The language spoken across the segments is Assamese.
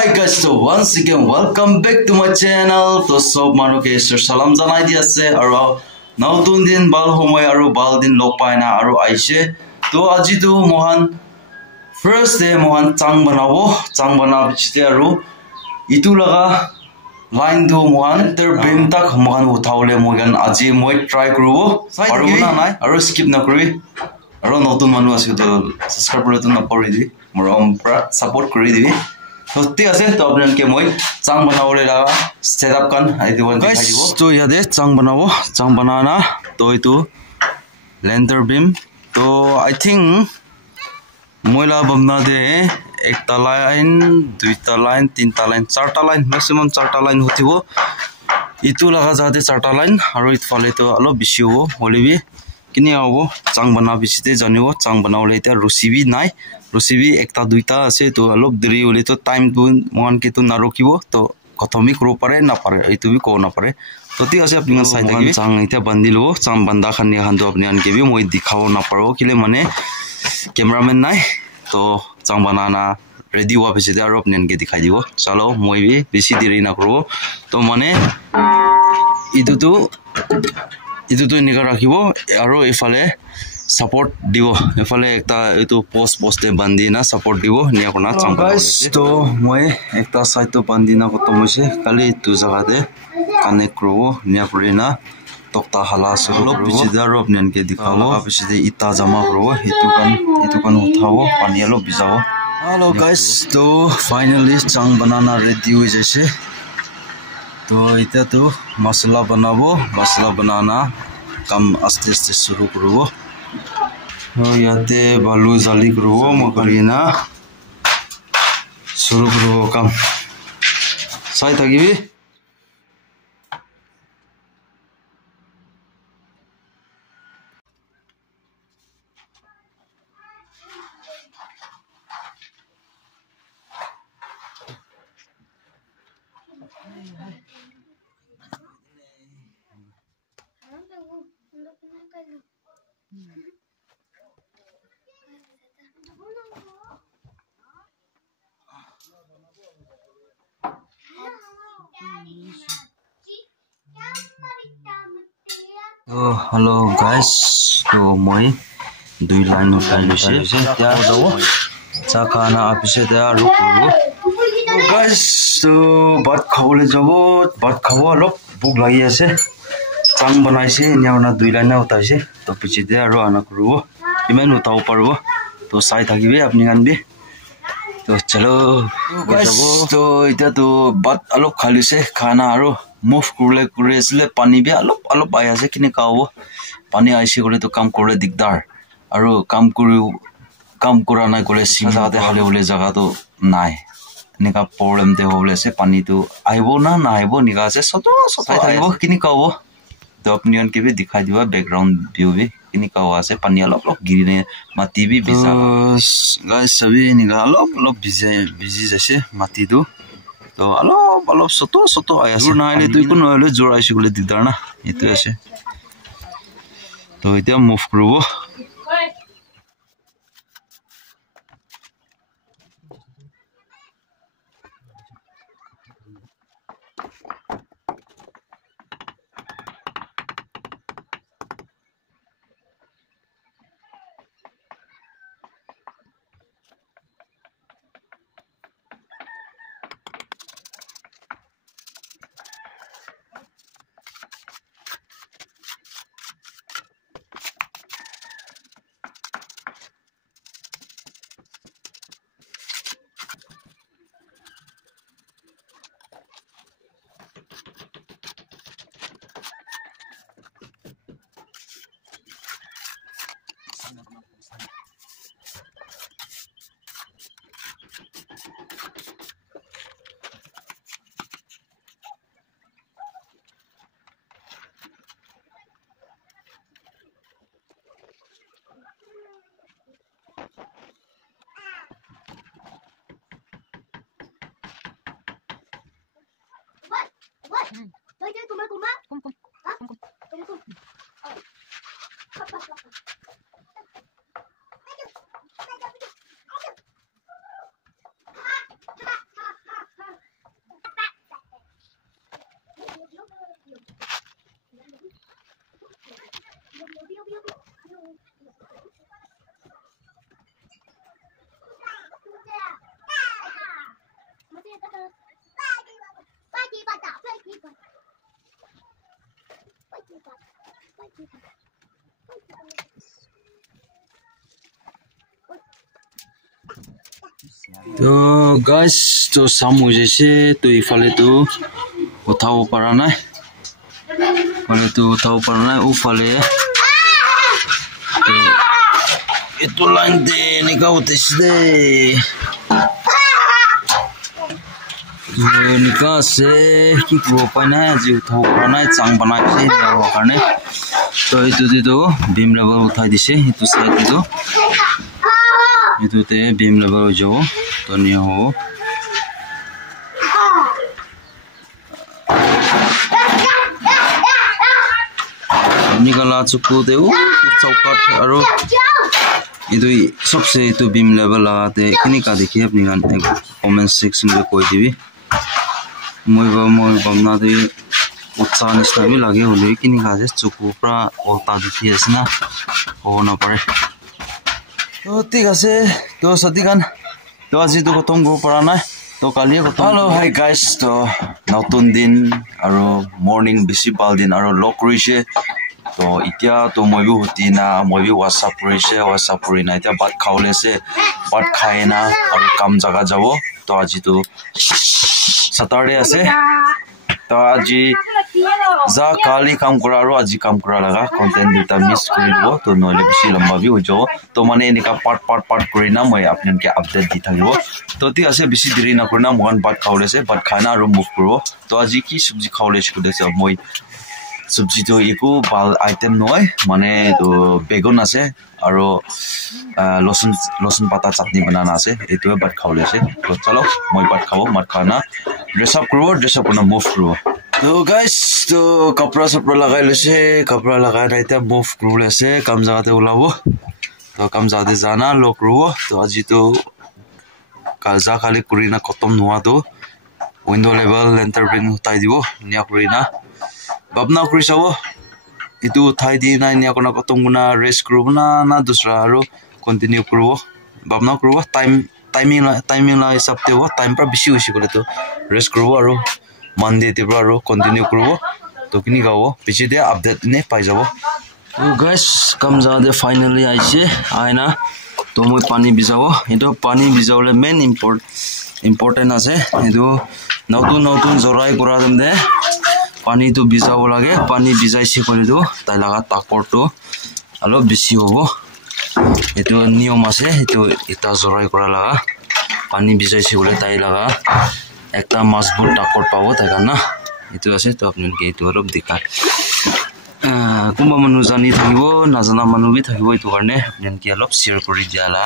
Hi guys, so once again welcome back to my channel. To sob manu ke salam janai di ase aro nautun din bal homoy aro bal din log paina aro aise. To aji tu mohan first day mohan chang banabo bichite aro itu laga line tu mohan ter beam tak mohan uthaule mogan aji moi try kurubo paru na nai aro skip na kuri aro nautun manu ase to subscribe to na pori di morom pra support kuri di. तो ठीक আছে তো আপোনালোকে মই চাং বনাবলৈ লাগা সেটআপ কান আইটো দেখাই দিব তো ইয়াতে চাং বনাবো চাং বনানা তো এটো লেন্টার বিম তো আই থিংক ময়লা বমনা দে একটা লাইন দুইটা লাইন তিনটা লাইন চারটা লাইন ম্যাক্সিমাম চারটা লাইন হতিব ইটো লাগা যাতে চারটা লাইন আৰু ইতফালে তো অলপ বেছি হ'ব হলিবি কিনি হ'ব চাং বনা বিচিতে জানিব চাং বনাবলৈ এটা ৰসিবি নাই ৰসিবি একটা দুইটা আছে তো অলপ দেৰি হলি তো টাইম তো মন কে তো না ৰখিব তো কথমি কৰিব পাৰে না পাৰে এইটো বি কো না পাৰে তো ঠিক আছে আপুনি চাই থাকিবি চাং এটা বান্ধি লব চাং বান্ধা খানি হান্দো আপুনি আনকে বি মই দেখাব না পাৰো কিলে মানে ক্যামেৰাম্যান নাই তো চাং বানানা ৰেডি হওয়া পিছতে আৰু আপুনি আনকে দেখাই দিব চলো মই বি বেছি দেৰি না কৰিব তো মানে ইটো এনেকা ৰাখিব আৰু ইফালে support dibo efale ekta etu poste bandi na support dibo nia kona chang guys to moi ekta side to bandi na kotom hoise kali tu jaga de connect krobo nia kurina tokta hala solo bichida rob nen ke dikhabo bichide ita jama krobo etu kan uthabo pani alo bijabo hello guys to finally chang banana ready ho jaise to eta to masala banana kam aste shuru krobo याते बालू जाली करो मकरीना शुरू करो काम Sai थागिबी Oh, hello guys. So moi dui line utai lise tia jawo cha khana apise tia rukubo guys so bhat khawole jabo bhat khawo lop buk lagi ase chang banaise nyana dui line utaise to piche dia aro ana kurubo iman utau parbo to sai thagibe apni gan bi to chalo guys to ita to bhat alop khalise khana aro move kure asle pani bi alop aya ase kini kawo pani aise kore to kam kore digdar aro kam kora na kore sima de hale hole jaga to nai nika problem de hole se pani to aibo na aibo nika ase soto aibo kini kawo to apni on ke bi dikhai diba background view bi kini kawo ase pani alop giri ne mati bi bisa guys sabi nika alop busy jase mati do तो alop soto aya jur na ile tu kun ole jur aise gole digdar na etu ase to eta move krobo Vậy cùng má. Cùng. तो गाइस तो शाम हो जैसे तो इफाले तो उठाओ पड़ा ना फाले तो उठाओ पड़ा ना उफाले तो ये तो लाइन दे निकाल दे निकाल से कि वो पाना जी उठाओ पड़ा ना चांग बना के जाओ करने तो ये तो बीम लेवल उठा दिसे ये तो side itu teh beam level jauh, तो नहीं हो निकाला चुकू दे वो चौकाट और itu सबसे itu beam level लगाते किन्ही का देखिए अपनी गान कमेंट सेक्शन में कोई भी मोई बमना दे उत्साह निष्ठा भी लगे होले किन्ही का से चुकू pra ओता देखिए इसना हो ना पड़े तो ठीक আছে তো সদিগান তো আজি তো খতম গো পৰা নাই তো কালি খতম হেল্ল হাই গাইস তো নতুন দিন আৰু মৰ্নিং বেছি ভাল দিন আৰু লক কৰিছে তো এতিয়া তো মই বি হতি না মই বি WhatsApp কৰি না এতিয়া ভাত খাওলেছে ভাত খাই না আৰু কাম জাগা যাব তো আজি তো সটাৰডে আছে তো আজি जा काली काम करा रो আজি काम करा लगा कंटेंट दुटा मिस কৰি লব তো নহলে বেছি লম্বা বি হৈ যাব তো মানে এনেকা পার্ট কৰি না মই আপোনাক আপডেট দি থাকিব তো ঠিক আছে বেছি দেৰি নকৰি না মন ভাত খাওলেছে ভাত খানা আৰু মুভ কৰিব তো আজি কি সবজি খাওলেছে কুদেছে মই সবজি তো একো ভাল আইটেম নহয় মানে তো বেগুন আছে আৰু লসুন পাতা চাটনি বানানা আছে এটোৱে ভাত খাওলেছে তো চলো মই ভাত খাব ভাত খানা ড্রেস আপ করব মুভ করব तो गाइस तो कपड़ा सपड़ा लगाई लेसे कपड़ा लगाए ना इतना मूव करू लेसे कम जाते उलाबो तो कम जाते जाना लोग रुबो तो আজি तो कालजा खाली कुरीना खत्म हुआ तो विंडो लेवल लेंटर बिन उठाई दिबो निया कुरीना बाबना कुरी साबो इतु उठाई दी ना निया कोना खत्म गुना रेस्ट करबो ना दूसरा आरो कंटिन्यू करबो बाबना करबो टाइमिंग ला हिसाब ते वो टाइम पर बेसी होइसे गले तो रेस्ट करबो आरो Monday ते ब्रो कंटिन्यू करबो तो किनी गावो पिछे दे अपडेट ने पाइ जाबो तो गाइस कम जादे फाइनली आइसे आइना तो মই पानी बिजाबो एतो पानी बिजावले मेन इम्पोर्टेंट আছে एतो नतुन जराय কৰা দম দে पानी तो बिजाबो লাগে पानी बिजाइसे কৰি দो তাই লাগা তাকৰটো অলপ বেছি হ'ব एतो নিয়ম আছে एतो এটা জৰাই কৰা লাগা पानी बिजाइसे বলে তাই লাগা একটা মজবুত টাকর পাবো তাই না এটো আছে তো আপনাকে এটো অলপ দেখা কোনবা মানুহ জানি থাকিব নাজানা মানুহ বি থাকিব এটো কাৰণে আপোনাক অলপ শেয়াৰ কৰি দিয়ালা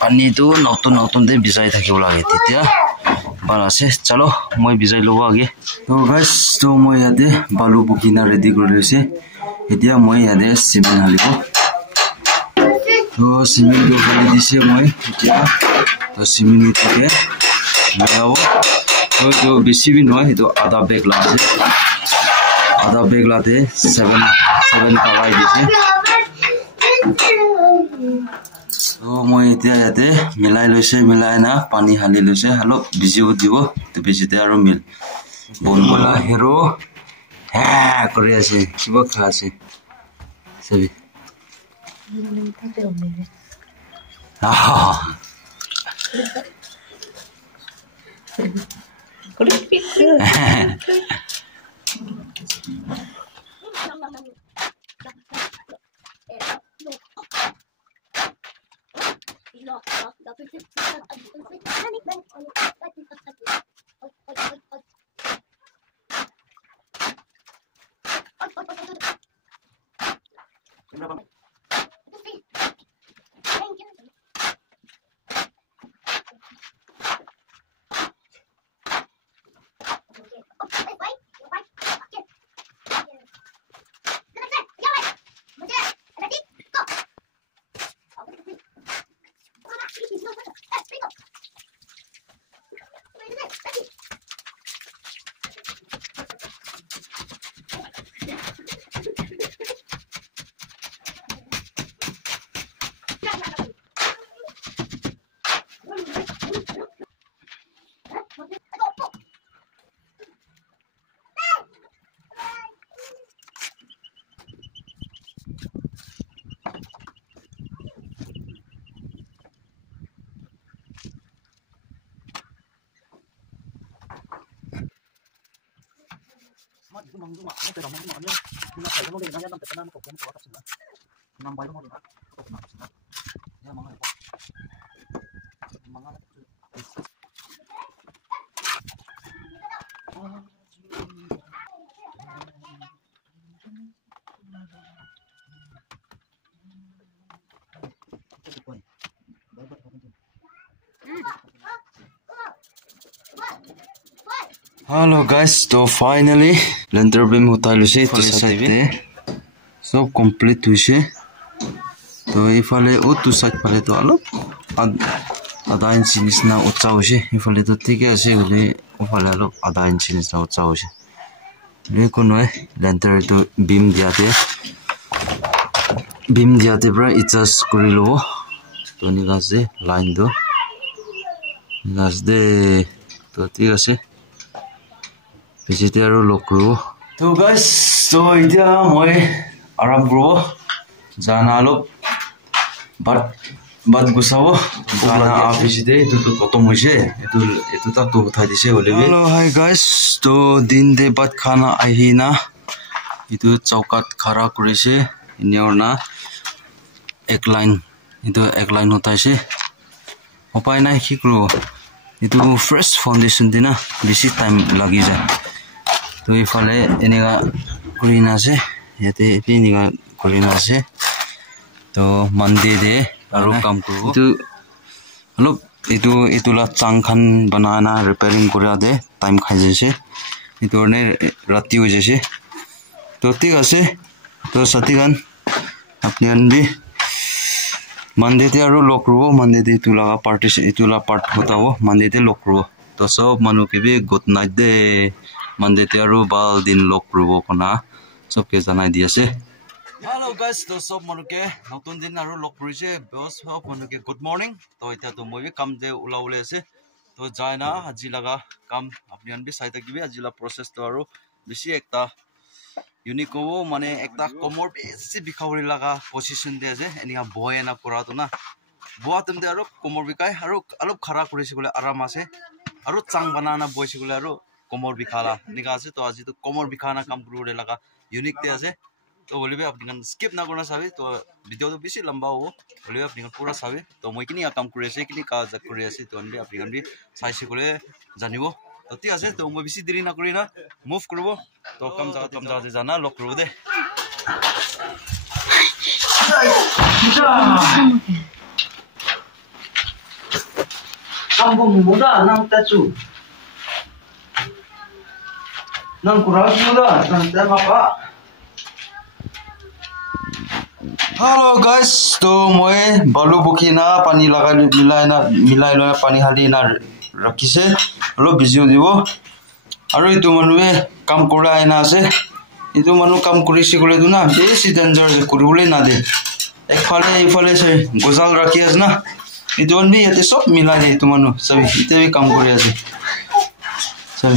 পানীটো নতুন দে বিজাই থাকিব লাগে তেতিয়া ভাল আছে চলো মই বিজাই লব আগে তো গাইস তো মই ইয়াতে বালু বুকিনা ৰেডি কৰি লৈছে এতিয়া মই ইয়াতে সিমেন্ট হালিব তো সিমেন্ট হালি দিছে মই এতিয়া তো সিমেন্ট থেকে लगाओ तो जो बेसी भी नहीं है तो आधा बैग लाते 7 कालाई दिसे तो मैं इतना याते मिलाई ना पानी हाली लैसे हालो बिजिबो दिबो तो बिजिते आरो मिल बोन बोला हेरो हा करे আছে কিবা খা আছে সবি Hello guys, so finally lenter beam utai luse to side te sob complete hoise to ifale utu side phale to alop आधा इंच निस्ना उच्चा होशे इफाले तो ठीक है ऐसे बोले उफाले आलो आधा इंच निस्ना उच्चा होशे ये कौन है लेंटर तो बीम दियाते पर इचास करी लो तो निकाल से लाइन दो निकाल दे तो ठीक है से Vegetarian lokro. तो guys, तो इधर मैं आराम करो जाना लो बात गुस्साओ जाना आप इसे तो खत्म हो जाए तो तक तो बता दीजिए बोले भी हेलो हाय गाइस तो दिन दे बाद खाना आई ना इधर चौकात खड़ा करे से इन्हें ना एक लाइन होता है से उपाय नहीं कि करो इधर फ्रेश फाउंडेशन देना बेसी टाइम लगी जाए तो इफाले इनेगा कुरीना से ये ते इनेगा कुरीना से तो मंडे दे आरो काम करो तो लोग इतुला चांगखान बनाना रिपेयरिंग करा दे टाइम खाई जैसे इतुने राती हो जैसे तो ठीक है तो सतीगन अपने भी मंडे ते आरो लॉक रो मंडे ते इतुला पार्ट होता हो मंडे ते लॉक रो तो सब मनु के भी गुड नाइट दे मंडे ते आरो बाल दिन लॉक रो कोना सब के जाना दिया से हेलो गाइस तो सब मनु के नतुन दिन आरो लॉक रो से बस सब मनु के गुड मॉर्निंग तो इता तो moi काम दे उलाउले से तो जायना আজি लगा काम अपने भी साइड की भी अजिला प्रोसेस तो आरो बेसी एकता यूनिक हो माने एकता कमर बेसी बिखावरी लगा पोजीशन दे जे एनिया बयना करा तो ना बुआ तुम दे आरो कमर बिखाय आरो अलप खरा करिसे बोले आराम आसे आरो चांग बनाना बयसे बोले आरो कमर बिखाला निका आसे तो আজি तो कमर बिखाना काम करूरे लगा यूनिक दे आसे तो बोले भी अपनी स्किप ना करना साबे तो वीडियो तो बेसी लंबा हो बोले अपनी पूरा साबे तो মই किनी काम करे से किनी का जा करे से तो अन्बे अपनी भी साइसे कोले जानिबो तो ठीक আছে তো মই বেশি দেরি না করি না মুভ করব তো কম জায়গা জানা লক করব দে কামবো মুদা নাম তাচু নাম কুরাস মুদা নাম তে বাবা हेलो गाइस तो মই बालू बुखिना पानी मिलाई लो पानी हाली ना रखिसे रो बिजियो दिबो आरो इतु मनुए काम কৰা আইনা আছে ইতু মানু কাম কৰিছে গলে দুনা বেছি ডেঞ্জাৰ কৰিবলে না দে একফালে ইফালে সে গজাল ৰাখি আছে না ইতু অনবি এতে সব মিলাই দে ইতু মানু সব ইতে কাম কৰি আছে সব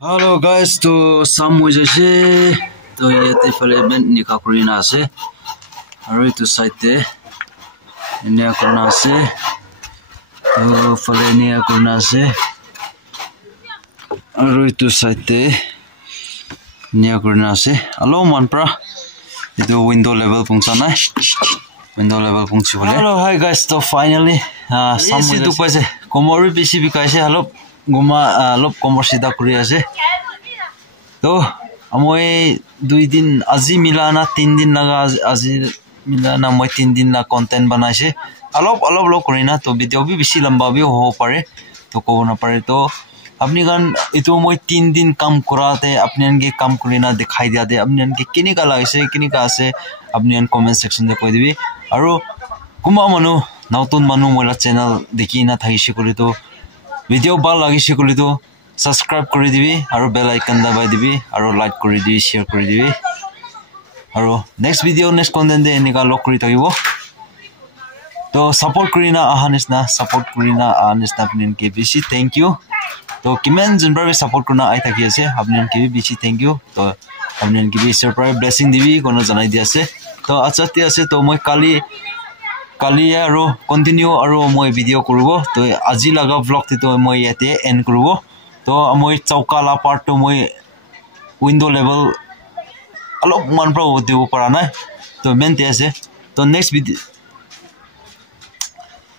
Hello guys, to Sam হৈ যাইছে তো ইয়াতে ফালে বেন নিকা কৰি না আছে আৰু এইটো সাইতে নিয়া কৰনা আছে তো ফালে নিয়া কৰনা আছে আৰু এইটো সাইতে নিয়া কৰনা আছে আলো মানপ্ৰা এইটো উইন্ডো লেভেল পঞ্চা নাই window level pungchi bole hello hi guys to finally sam yes tu paise komori beshi bikaise hello guma lop komor sida kuri ase to amoi 2 din aji milana 3 din laga aji milana moi 3 din la content banaise alop lo korina to video bi beshi lamba bi ho pare to ko na pare to apni gan itu moi 3 din kam korate apni ange kam kurina dikhai dia de apni ange kini ka laise kini ka ase apni an comment section de koi dibi আৰু কুমা মানুহ নতুন মানুহ মোলা চেনেল দেখি না থাকিছে কলি তো ভিডিও ভাল লাগিছে কলি তো সাবস্ক্রাইব কৰি দিবি আৰু বেল আইকন দবাই দিবি আৰু লাইক কৰি দিবি শেয়াৰ কৰি দিবি আৰু নেক্সট ভিডিও নেক্সট কন্টেন্ট দে এনেকা লক কৰি থাকিব তো সাপোৰ্ট কৰি না আহানিসনা সাপোৰ্ট কৰি না আহানিসনা আপনিকে বেছি থ্যাংক ইউ তো কিমান জনবাৰে সাপোৰ্ট কৰনা আই থাকি আছে আপনিকে বেছি থ্যাংক ইউ তো আপনিকে বেছি সারপ্রাইজ ব্লেসিং দিবি কোনো জনাই দি আছে তো আচ্ছাতে আছে তো মই কালি আৰু কন্টিনিউ আৰু মই ভিডিও কৰিব তো আজি লাগা ব্লগ তো মই ইয়াতে এন্ড কৰিব তো মই চৌকালা পাৰ্ট তো মই উইন্ডো লেভেল অলপ মান পৰা দিব পৰা নাই তো মেনতে আছে তো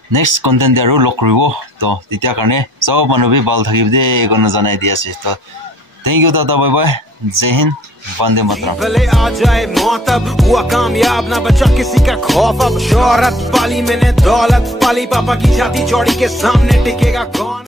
নেক্সট কন্টেন্ট আৰু লক কৰিব তো তেতিয়া কাৰণে সব মানুহ বি ভাল থাকিব দে কোনো জনাই দি আছে তো थैंक यू दादा बाय बाय जय हिंद वंदे मातरम भले आ जाए मौत अब हुआ कामयाब ना बचा किसी का खौफ अब शोहरत पाली मैंने दौलत पाली पापा की छाती चौड़ी के सामने टिकेगा कौन